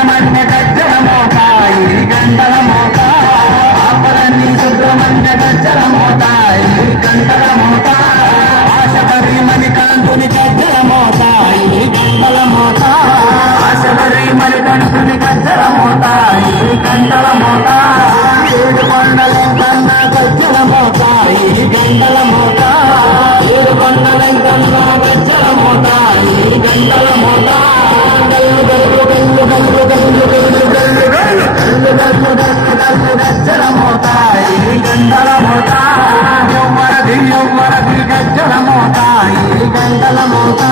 సుబ్రహ్మణ్య గజ్జల మోత ఈ గంటల మోత ఆపరన్ని సుబ్రహ్మణ్య గజ్జల మోత ఈ గంటల మోత ఆశపరి మణికాంతుని గజ్జల మోత ఈ గంటల మోత ఆశపరి మణికాంతుని గజ్జల మోత ఈ గంటల మోత ఏడు కొండలెంకన్న గజ్జల మోత ఈ గంటల మోత ఏడు కొండలెంకన్న గజ్జల మోత ఈ గంటల మోత గజ్జల మోత ఈ గంటల మోత ఎవ్వరది గజ్జల మోత ఈ గంటల మోత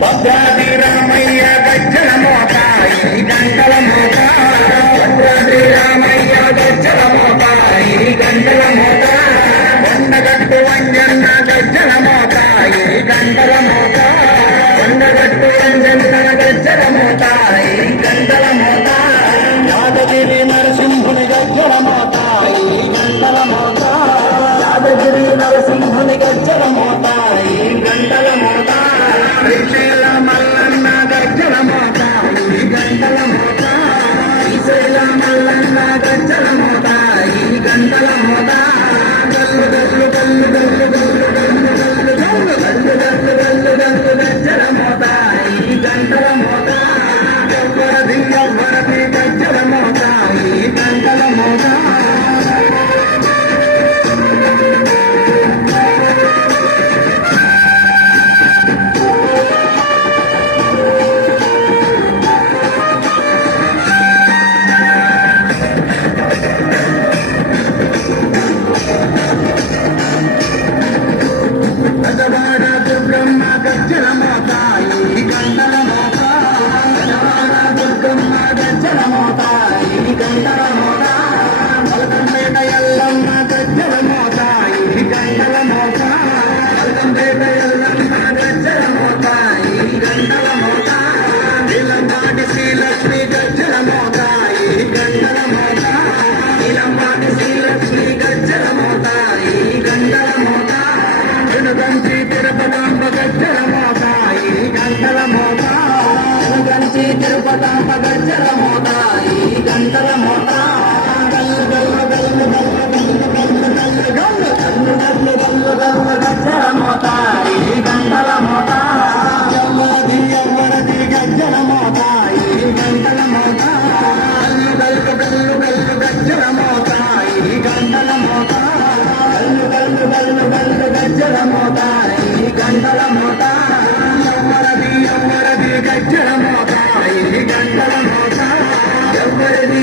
భద్రాద్రి రామయ్య గజ్జల మోత ఈ గంటల మోత భద్రాద్రి రామయ్య గజ్జల మోత ఈ గంటల మోత కొండగట్టు వంజన్న గజ్జల మోత ఈ గంటల మోత కొండగట్టు వంజన్న గజ్జల మోత ఈ గంటల మోత యాదగిరి నరసింహుని గజ్జల మోత ఈ గంటల మోత యాదగిరి నరసింహుని గజ్జల మోత ఈ గంటల మోత శ్రీశైల మల్లన్న గజ్జల మోత ఈ గంటల మోత శ్రీశైల మల్లన్న గజ్జల మోత ఈ గంటల మోత గల్లు గల్లు గల్లు గల్లు గల్లు గల్లు గల్లు గల్లు గల్లు గల్లు గల్లు గజ్జల మోత ఈ గంటల మోత ఎవ్వరది గజ్జల మోత ఈ గంటల మోత గజవాడ దుర్గమ్మ గజ్జల మోత ఈ గంటల మోత గజవాడ దుర్గమ్మ గజ్జల మోత ఈ గంటల మోత మలకంపేట ఎల్లమ్మ గజ్జల మోత ఈ గంటల మోత మలకంపేట ఎల్లమ్మ గజ్జల మోత ఈ గంటల మోత నీలంపాటి శ్రీలక్ష్మి గజ్జల మోత ఈ గంటల మోత నీలంపాటి శ్రీలక్ష్మి గజ్జల మోత ఈ గంటల మోత వెనుగంచి తిరుపతాంబ గజ్జల మోత ఈ గంటల మోత వెనుగంచి తిరుపతాంబ గజ్జల మోత ఈ గంటల మోత గల్లు గల్లు గల్లు గల్లు గల్లు గల్లు గల్లు గల్లు గల్లు గల్లు గల్లు గజ్జల మోత ఈ గంటల మోత ఎవ్వరది గజ్జల మోత ఈ గంటల మోత గల్లు గల్లు గల్లు గల్లు గజ్జల మోత ఈ గంటల మోత గల్లు గల్లు గల్లు గల్లు గజ్జల మోత ఈ గంటల మోత ఎవ్వరది గజ్జల మోత ఈ గంటల మోత ఎవ్వరది